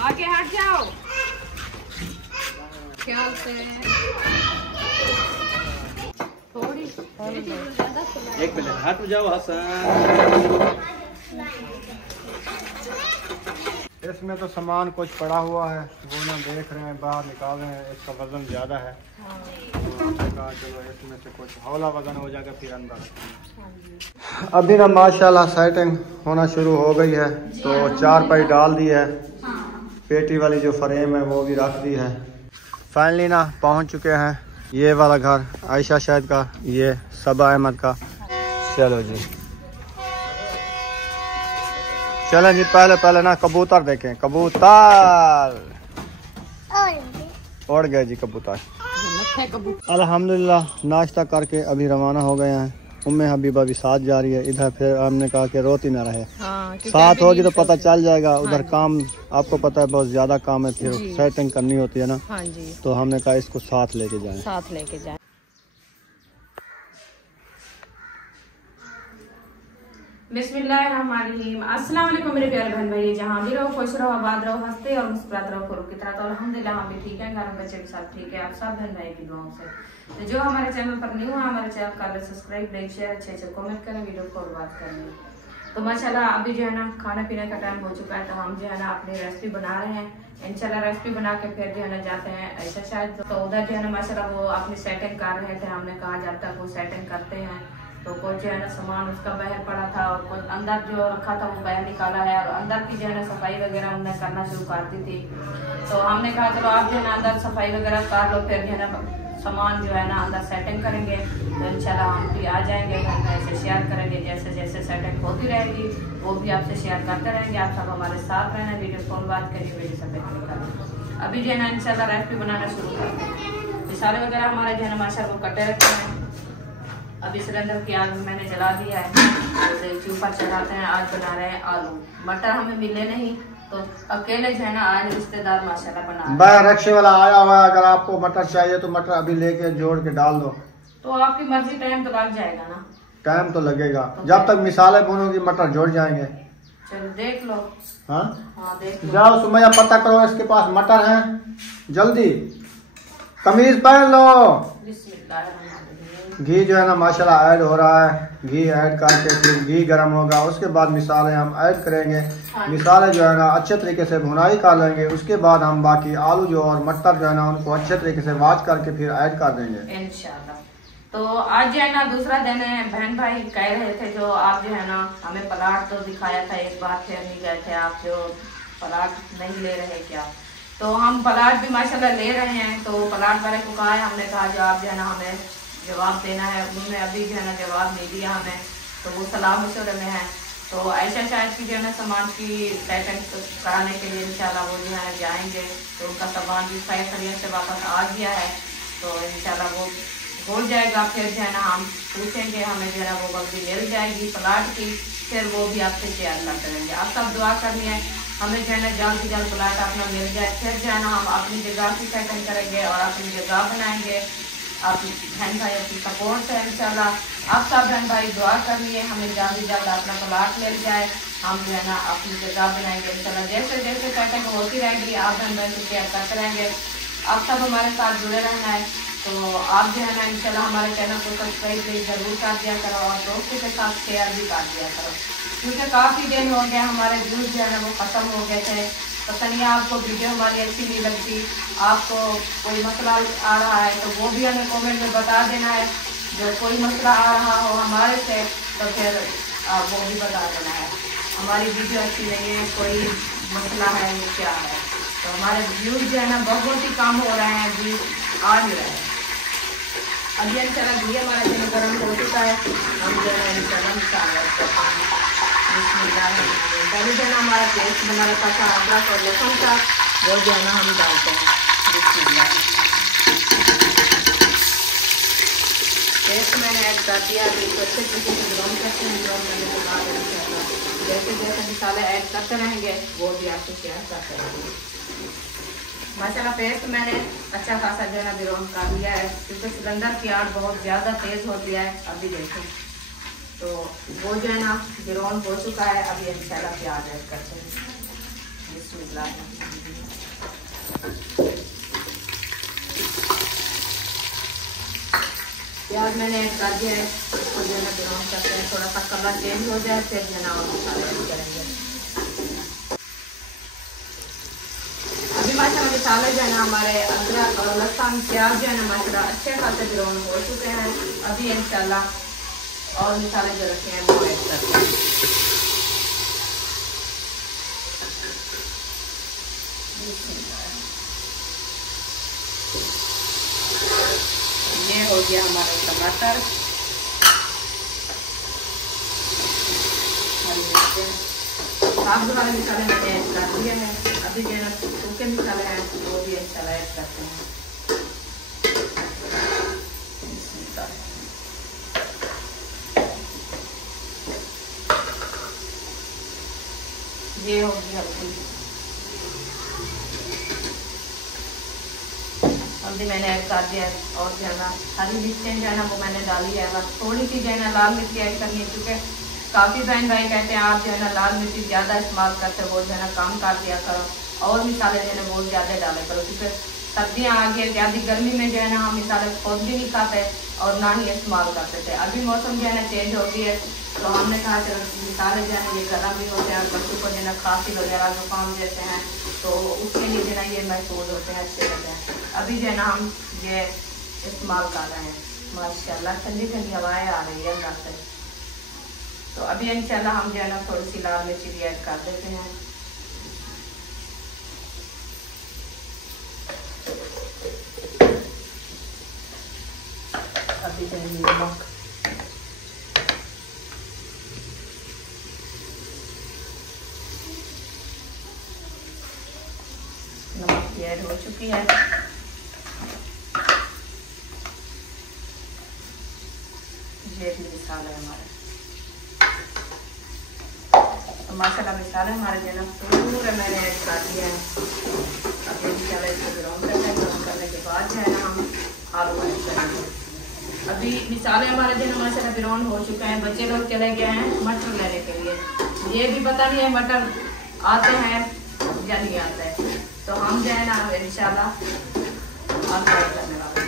आगे हट जाओ। क्या थोड़ी एक मिनट हट जाओ हसन। इसमें तो सामान कुछ पड़ा हुआ है, वो ना देख रहे हैं, बाहर निकाल रहे हैं। इसका वजन ज़्यादा है तो हमने कहा चलो इसमें से कुछ हौला वजन हो जाएगा फिर अंदर। अभी ना माशाल्लाह सेटिंग होना शुरू हो गई है, तो 4 पाई डाल दी है, पेटी वाली जो फ्रेम है वो भी रख दी है। फाइनली ना पहुंच चुके हैं ये वाला घर आयशा शाहिद का, ये सबा अहमद का। चलो जी चलें जी, पहले ना कबूतर देखें। कबूतर उड़ गए जी कबूतर। अल्हम्दुलिल्लाह नाश्ता करके अभी रवाना हो गए हैं। उम्मे हबीबा भी साथ जा रही है इधर, फिर हमने कहा कि रोती ना रहे। साथ होगी तो पता चल जाएगा। उधर काम आपको पता है बहुत ज्यादा काम है, फिर सेटिंग करनी होती है ना। तो हमने कहा इसको साथ लेके जाएं। बिस्मिल्लाहिर्रहमानिर्रहीम। अस्सलाम वालेकुम मेरे प्यारे बहन भाई, जहाँ भी रहो खुश रहो, आबाद रहो, हंसते और मुस्कुराते रहो फुरूक की तरह। तो अल्हम्दुलिल्लाह हम भी ठीक हैं, घर में बच्चे भी सब ठीक है, आप सब बहन भाई की दुआओं से। तो जो हमारे चैनल पर न्यू है, हमारे चैनल का सब्सक्राइब, लाइक, शेयर, अच्छे कमेंट करें, वीडियो को बात करें। तो माशाल्लाह अभी जो है ना खाने पीने का टाइम हो चुका है, तो हम जो है ना अपनी रेसिपी बना रहे हैं। इंशाल्लाह रेसिपी बना के फिर जो है ना जाते हैं ऐसा शायद। तो उधर जो है ना माशाल्लाह वो अपनी सेटिंग कर रहे थे। हमने कहा जब तक वो सेटिंग करते हैं तो कुछ जो है ना सामान उसका बाहर पड़ा था और कुछ अंदर जो रखा था वो बाहर निकाला है, और अंदर की जो है ना सफाई वगैरह उन्होंने करना शुरू कर दी थी। तो हमने कहा चलो आप जो है ना अंदर सफाई वगैरह कर लो, फिर जो है ना सामान जो है ना अंदर सेटिंग करेंगे। तो इंशाल्लाह हम भी आ जाएंगे, घर में ऐसे शेयर करेंगे। जैसे जैसे सेटिंग होती रहेगी वो भी आपसे शेयर करते रहेंगे। आप सब हमारे साथ रहना, वीडियो कॉल बात करिए, वीडियो सब। अभी जो है ना इंशाल्लाह रेसिपी बनाना शुरू करते हैं। मसाले वगैरह हमारे जो है ना माशाल्लाह वो कटे रखे हैं। अभी सिलेंडर की आग मैंने जला दिया है, तो ऊपर चढ़ाते हैं। आज बना रहे हैं आलू मटर। हमें मिले नहीं तो अकेले जो है ना आज रिश्तेदार माशाल्लाह बना रहे। रक्षे वाला आया हुआ है, अगर आपको मटर चाहिए तो मटर अभी लेके जोड़ के डाल दो। तो आपकी मर्जी, टाइम तो लग जाएगा ना। टाइम तो लगेगा, जब तक मिसाले भूनोगी मटर जोड़ जाएंगे। चलो देख लो। हाँ देख लो। जाओ सुमैया पता करो इसके पास मटर है, जल्दी कमीज पहन लो। घी जो है ना माशाल्लाह ऐड हो रहा है। घी ऐड करके फिर घी गर्म होगा, उसके बाद मिसाले हम ऐड करेंगे। मिसाले जो है ना अच्छे तरीके से भुनाई कर लेंगे, उसके बाद हम बाकी आलू जो और मटर जो है ना उनको अच्छे तरीके से वाश करके फिर ऐड कर देंगे इंशाल्लाह। तो आज जो है ना दूसरा दिन है। बहन भाई कह रहे थे जो आप जो है ना हमें प्लाट तो दिखाया था एक बार, फिर नहीं गए थे आप, जो प्लाट नहीं ले रहे क्या। तो हम प्लाट भी माशाल्लाह ले रहे हैं। तो प्लाट वाले को कहा है, हमने कहा जो आप जो है ना हमें जवाब देना है। उन्होंने अभी जो है ना जवाब नहीं दिया हमें, तो वो सलाह मशवरे में है। तो ऐसा शायद की जो है ना सामान की सेटिंग कराने के लिए इंशाल्लाह वो जो है जाएंगे। तो उनका सामान भी सही खरीद से वापस आ गया है, तो इंशाल्लाह वो हो जाएगा। फिर जो है ना हम पूछेंगे, हमें जो है ना वो बल्कि मिल जाएगी प्लाट की, फिर वो भी आपसे शेयर करते रहेंगे। आप सब दुआ करनी है हमें जो है ना जल्द से जल्द प्लाट अपना मिल जाए। फिर जो है ना हम अपनी जगह की सेटिंग करेंगे और अपनी जगह बनाएंगे। आप बहन भाई की सपोर्ट है इंशाल्लाह। आप सब बहन भाई दुआ करनी है हमें जल्द से जल्द अपना प्लाट मिल जाए, हम जो है ना अपनी जगह बनाएंगे इंशाल्लाह। जैसे जैसे सेटिंग होती रहेगी आप बहन भाई से शेयर करते रहेंगे। आप सब हमारे साथ जुड़े रहना है। तो आप जो है ना इंशाल्लाह हमारे चैनल को सब्सक्राइब जरूर कर दिया करो और दोस्तों के साथ शेयर भी कर दिया करो, क्योंकि काफ़ी दिन हो गए हमारे व्यूज जो है ना वो ख़त्म हो गए थे। पता नहीं आपको वीडियो हमारी अच्छी नहीं लगती, आपको कोई मसला आ रहा है तो वो भी हमें कमेंट में बता देना है। जो कोई मसला आ रहा हो हमारे से तो फिर वो भी बता देना है। हमारी वीडियो अच्छी नहीं है, कोई मसला है ये क्या है। तो हमारे व्यूज जो है ना बहुत ही कम हो रहे हैं, व्यूज आ नहीं रहे हैं। अभी इंशाल्लाह घी हमारा जो गर्म हो चुका है, हम जो है इंशाल्लाह पहले जो है ना हमारा पेस्ट बना रखा था अदरक और लहसुन का, वो जो है ना हम डालते हैं। पेस्ट मैंने ऐड कर दिया, अभी इसको अच्छे तरीके से ब्राउन करते हैं। ब्राउन करने के बाद इंशाल्लाह जैसे जैसे मसाले ऐड करते रहेंगे वो भी आपको शेयर करते रहेंगे। माशाल्लाह पेस्ट मैंने अच्छा खासा जो है ना ब्राउन कर लिया है, क्योंकि सिलेंडर की आग बहुत ज़्यादा तेज़ होती है। अभी देखें तो वो जो है ना ब्राउन हो चुका है। अभी इंशाल्लाह प्याज ऐड करते हैं। बिस्मिल्लाह। प्याज मैंने ऐड कर दिया है, इसको जो है ना ब्राउन करते हैं, थोड़ा सा कलर चेंज हो जाए फिर जो है ना और मसाले ऐड करेंगे। अभी माशाल्लाह मसाले जो है ना हमारे अदरक और लहसुन प्याज जो है ना माशाल्लाह अच्छे खासे ब्राउन हो चुके हैं। अभी इंशाल्लाह और मसाले जो रखे हैं वो ऐड करते हैं। ये हो गया हमारा टमाटर, साबुत वाले मसाले मैंने ऐड कर दिए हैं। अभी जो है ना सूखे मसाले हैं वो भी अच्छा ऐड करते हैं। ये होगी हल्दी, हल्दी मैंने ऐड कर दिया है। और जो है ना हरी मिर्चें जो है ना वो मैंने डाली है, बस थोड़ी सी जो है ना लाल मिर्ची ऐड करनी है, क्योंकि काफ़ी बहन भाई कहते हैं आप जो है ना लाल मिर्ची ज़्यादा इस्तेमाल करते हो, वो जो है ना कम कर दिया करो और मसाले जो है ना बहुत ज़्यादा डाले करो, क्योंकि सर्दियाँ आ गई, ज़्यादा गर्मी में जो है ना हम मसाले खुद भी नहीं खाते और ना ही इस्तेमाल करते थे। अभी मौसम जो है ना चेंज हो गई है, तो हमने कहा चलो मसाले जो है ना ये गर्म भी होते हैं और बच्चों को जो है ना खांसी वगैरह जुकाम देते हैं, तो उसके लिए जो है ना ये महफूज होते हैं, अच्छे होते हैं। अभी जो है ना हम ये इस्तेमाल कर रहे हैं। माशाल्लाह ठंडी ठंडी हवाएं आ रही है अंदर से। तो अभी इंशाल्लाह हम जो है ना थोड़ी सी लाल मिर्ची भी ऐड कर देते हैं। अभी जो है नमक, नमक भी ऐड हो चुकी है। ये भी मसाले हमारे, तो माशाल्लाह मसाले हमारे जो है ना पूरे मैंने ऐड कर दिया है। अब इंशाल्लाह इसको ब्राउन करते हैं, ब्राउन करने के बाद जो है ना हम आलू ऐड करेंगे। अभी मसाले हमारे जो है ना माशाल्लाह ब्राउन हो चुके हैं। बच्चे लोग चले गए हैं मटर लेने के लिए, ये भी पता नहीं है मटर आते हैं या नहीं आते हैं, तो हम जो है ना इंशाल्लाह आलू ऐड करने वाले हैं।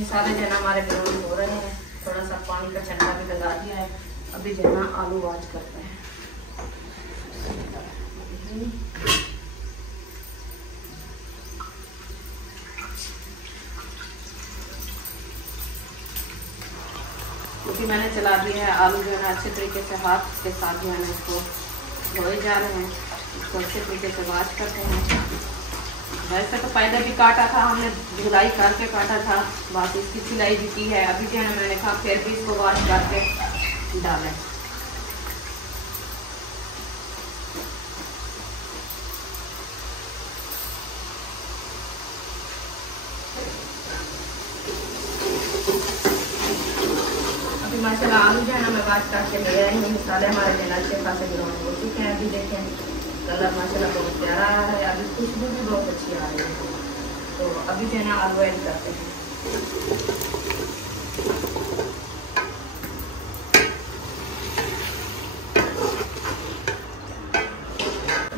मसाले जो है ना हमारे ब्राउन हो रहे हैं, थोड़ा सा पानी का छंटा भी लगा दिया है। अभी जो है ना आलू वॉश करते हैं। क्योंकि मैंने चला दिया है, आलू जो है ना अच्छे तरीके से हाथ के साथ जो है ना इसको धोए जा रहे हैं, इसको अच्छे तरीके से वॉश करते हैं। वैसे तो पहले भी काटा था हमने, धुलाई करके काटा था, बात इसकी सिलाई भी की है। अभी जो है ना मैंने कहा फिर भी इसको वॉश करके डालें। अभी माशाल्लाह आलू जो है ना मैं वॉश करके ले आई हूँ। मसाले हमारे जो है अच्छे खासे ब्राउन हो चुके हैं। अभी देखें कलर माशाल्लाह बहुत प्यारा आ रहा है, अभी खुशबू भी बहुत अच्छी आ रही है। तो अभी जो है ना आलू ऐड करते हैं।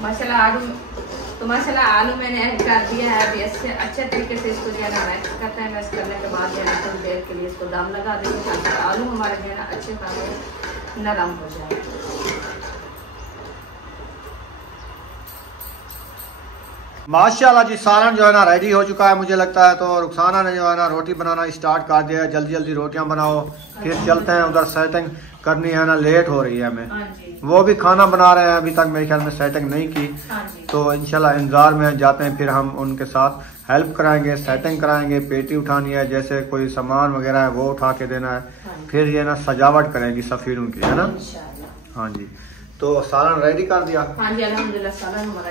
माशाल्लाह आलू मैंने ऐड कर दिया है। अभी अच्छे तरीके से इसको जो है ना मैश करते हैं। मैश करने के बाद जो है ना थोड़ी देर के लिए इसको दम लगा देंगे, ताकि आलू हमारे जो है ना अच्छे खासे नरम हो जाए। माशाल्लाह जी, सालन जो है ना रेडी हो चुका है मुझे लगता है। तो रुखसाना ने जो है ना रोटी बनाना स्टार्ट कर दिया है। जल्दी जल्दी रोटियां बनाओ, फिर चलते हैं उधर। सेटिंग करनी है ना, लेट हो रही है हमें। वो भी खाना बना रहे हैं, अभी तक मेरे ख्याल में सेटिंग नहीं की। तो इंशाल्लाह इंतजार में जाते हैं, फिर हम उनके साथ हेल्प कराएंगे, सेटिंग कराएंगे। पेटी उठानी है, जैसे कोई सामान वगैरह है वो उठा के देना है। फिर ये ना सजावट करेंगी सफीरों की, है ना। हाँ जी, तो सालन रेडी कर दिया। हाँ जी, अल्हम्दुलिल्लाह सालन हमारा।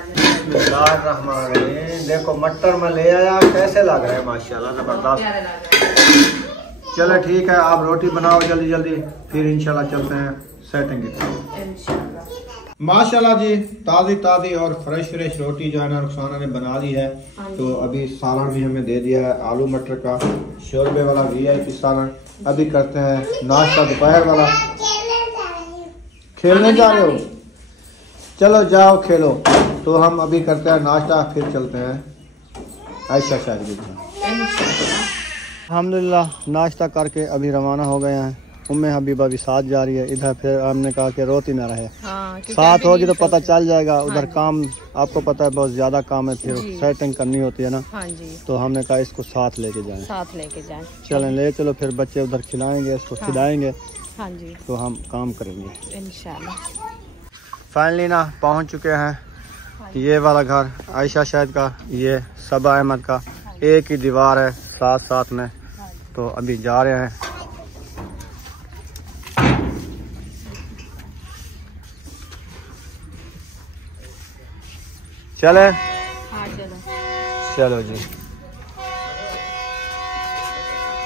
देखो मटर में ले आया, कैसे लग रहा है माशाल्लाह, जबरदस्त। चलो ठीक है, आप रोटी बनाओ जल्दी जल्दी, फिर इंशाल्लाह चलते हैं सेटिंग की तरफ। माशाल्लाह जी, ताज़ी ताज़ी और फ्रेश फ्रेश रोटी जो है ना रुखसाना ने बना ली है। तो अभी सालन भी हमें दे दिया है, आलू मटर का शोरबे वाला VIP सालन। अभी करते हैं नाश्ता दोपहर वाला। खेलने जा रहे हो? चलो जाओ खेलो। तो हम अभी करते हैं नाश्ता, फिर चलते हैं आयशा शायद। अल्हम्दुलिल्लाह नाश्ता करके अभी रवाना हो गए हैं। उम्मे हबीबा भी साथ जा रही है इधर। फिर हमने कहा कि रोती ना रहे, साथ होगी तो पता चल जाएगा। उधर काम आपको पता है बहुत ज्यादा काम है, फिर सेटिंग करनी होती है ना। तो हमने कहा इसको साथ लेके जाएं। चलें ले चलो, फिर बच्चे उधर खिलाएंगे, इसको खिलाएंगे। हाँ जी, तो हम काम करेंगे इंशाल्लाह। फाइनली ना पहुंच चुके हैं। ये वाला घर आयशा शायद का, ये सबा अहमद का, एक ही दीवार है साथ साथ में। तो अभी जा रहे हैं। चले? हाँ चलो जी,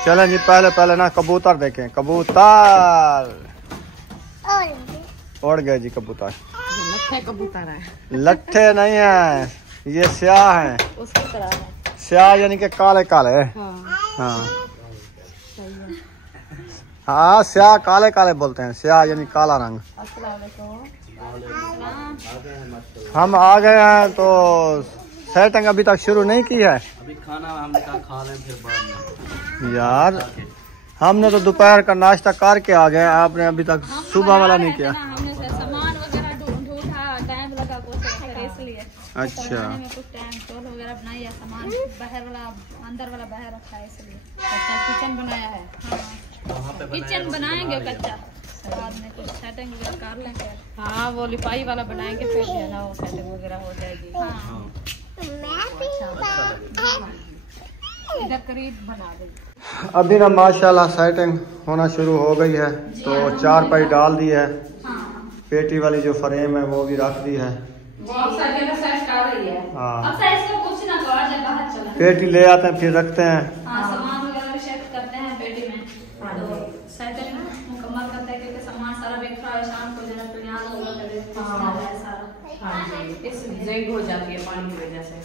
चलें जी। पहले ना कबूतर देखें। कबूतर उड़ गए जी। कबूतर लट्ठे कबूतर है, लट्ठे नहीं है, ये स्याह है। उसकी तरह है स्याह, यानी कि काले काले। हाँ स्याह काले काले बोलते हैं, स्याह यानी काला रंग। हम आ गए हैं। तो सेटिंग अभी तक शुरू नहीं की है। अभी खाना हमने कहा खा लें, फिर बाद में। यार हमने तो दोपहर का नाश्ता करके आ गए, आपने अभी तक सुबह वाला नहीं किया। हमने सामान वगैरह ढूंढा, टाइम लगा इसलिए। अच्छा, कुछ टाइम टोल वगैरह बनाई है, सामान बाहर वाला अंदर वाला बाहर रखा है इसलिए। किचन बनाया है। किचन बनाएंगे कच्चा, बाद में कुछ सेटिंग वगैरह कर लेंगे। हाँ वो लिपाई वाला बनाएंगे, फिर जो है ना वो सेटिंग वगैरह हो जाएगी। इधर करीब बना देंगे। अभी ना माशाल्लाह सेटिंग होना शुरू हो गई है। तो चार पाई डाल दी है। पेटी वाली जो फ्रेम है वो भी रख दी है। हाँ, पेटी ले आते हैं, फिर रखते हैं। सामान वगैरह भी सेट करते हैं पेटी में। तो सेटिंग मुकम्मल करते हैं, क्योंकि सामान सारा बिखरा है। शाम को जरा तो यहाँ ज़ंग हो जाती है पानी की वजह से।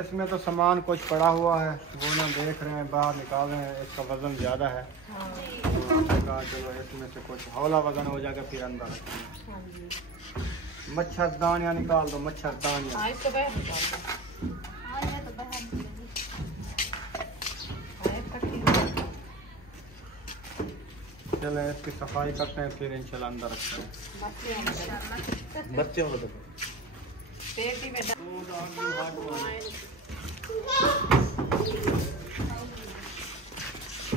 इसमें तो सामान कुछ पड़ा हुआ है, वो ना देख रहे हैं, बाहर निकाल रहे हैं। इसका वजन ज्यादा है। तो चलो इसमें से कुछ हौला वजन हो जाएगा, फिर अंदर मच्छरदानियाँ निकाल दो। मच्छरदानियाँ चले इसकी सफाई करते हैं, फिर इंशाल्लाह अंदर रखते हैं। बच्चे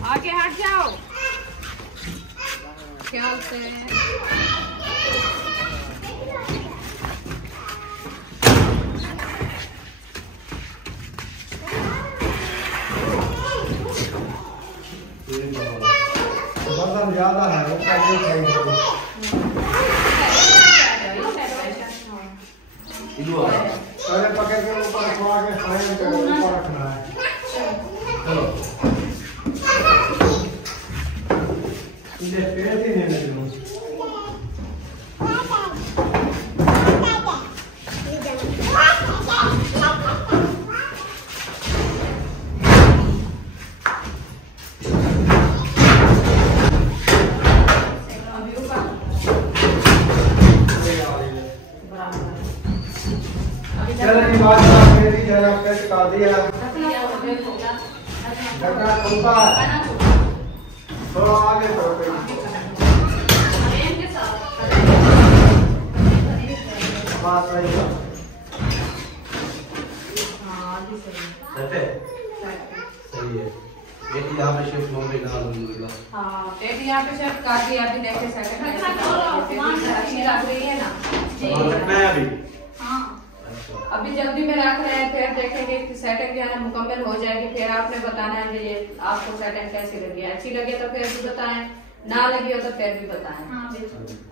आगे हट जाओ ख्याल से। वजन ज्यादा है, उसका ये खाएंगे। पहले पकड़ के ऊपर रखवा के फ्रेम के ऊपर रखना है। ये पेट ही नहीं लगे। चलने बाद मेरी जरा पेट का दिया ढक्कन खुलता है, थोड़ा आगे करो। बात सही है। हाँ अभी सही सही है। ये यहाँ पे शिफ्ट होंगे ना अलहमदुलिल्लाह। हाँ पेटी यहाँ पे शिफ्ट कर दिया, अभी देखे सेकंड अच्छी लग रही है ना। रखना है अभी। हाँ अभी जल्दी में रख रहे हैं, फिर देखेंगे कि सेटिंग जो है ना मुकम्मल हो जाएगी, फिर आपने बताना है कि ये आपको सेटिंग कैसी लगी है। अच्छी लगे तो फिर भी बताएं, ना लगी हो तो फिर भी बताएं।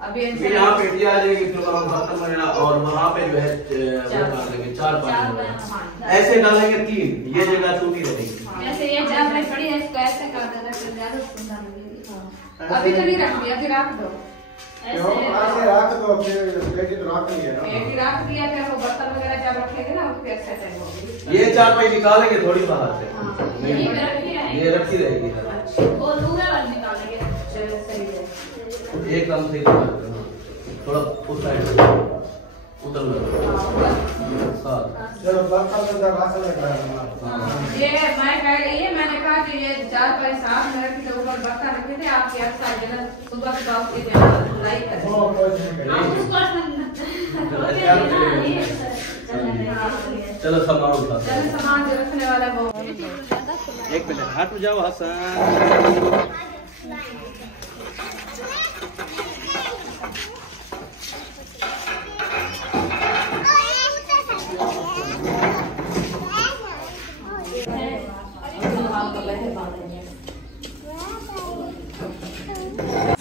अभी यहाँ पेटी आ जाएगी, फिर हम बर्तन बनेगा और वहाँ पे जो है वो डाल देंगे 4-5। ऐसे डालेंगे 3, ये जगह टूटी रहेगी। ऐसे ये चार में पड़ी है, इसको ऐसे कर देना फिर ज्यादा सुंदर लगेगी। अभी तो नहीं रख दिया, अभी रख दो। ऐसे रख दो, फिर पेटी तो रख ली है ना। पेटी रख दिया, फिर वो बर्तन वगैरह जब रखेंगे ना फिर सेटिंग होगी। ये 4 निकालेंगे थोड़ी बाहर से। ये रखी रहेगी। वो दूसरा वाला निकालेंगे। चलो सही है, एकदम सही थोड़ा उस साइड उधर चलो बर्तन तो रख लेगा हमारा। ये मैं कह रही है, मैंने कहा कि ये 4 पैसे साफ में रखी तो ऊपर बर्तन रखे थे आपके अक्सर जन सुबह के बाद की धुलाई करें। वो कुछ नहीं करेंगे। चलो सामान उठा। चलो सामान जो रखने वाला वो एक मिनट हट जाओ हसन।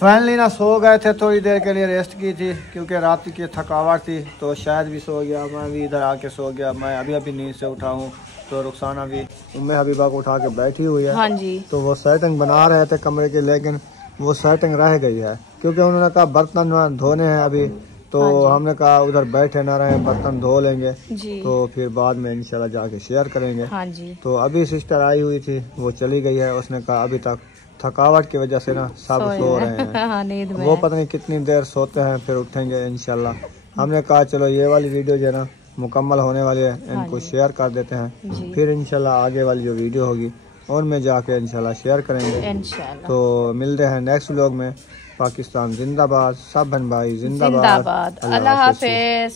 फाइनली ना सो गए थे, थोड़ी देर के लिए रेस्ट की थी क्योंकि रात की थकावट थी, तो शायद भी सो गया। मैं भी इधर आके सो गया। मैं अभी नींद से उठा हूँ, तो रुखसाना भी उम्मे हबीबा को उठा के बैठी हुई है। हाँ जी। तो वो सेटिंग बना रहे थे कमरे की, लेकिन वो सेटिंग रह गई है क्योंकि उन्होंने कहा बर्तन धोने हैं अभी, तो हमने कहा उधर बैठे ना रहे, बर्तन धो लेंगे जी। तो फिर बाद में इंशाल्लाह जाके शेयर करेंगे। हाँ जी। तो अभी सिस्टर आई हुई थी, वो चली गई है। उसने कहा अभी तक थकावट की वजह से ना सब सो रहे हैं। हाँ, नींद में वो पता नहीं कितनी देर सोते हैं, फिर उठेंगे इंशाल्लाह। हमने कहा चलो ये वाली वीडियो जो है ना मुकम्मल होने वाली है, इनको शेयर कर देते हैं, फिर इंशाल्लाह आगे वाली जो वीडियो होगी उनमें जाके इंशाल्लाह शेयर करेंगे इंशाल्लाह। तो मिलते हैं नेक्स्ट व्लॉग में। पाकिस्तान जिंदाबाद, सब भाई जिंदाबाद। अल्लाह हाफिज।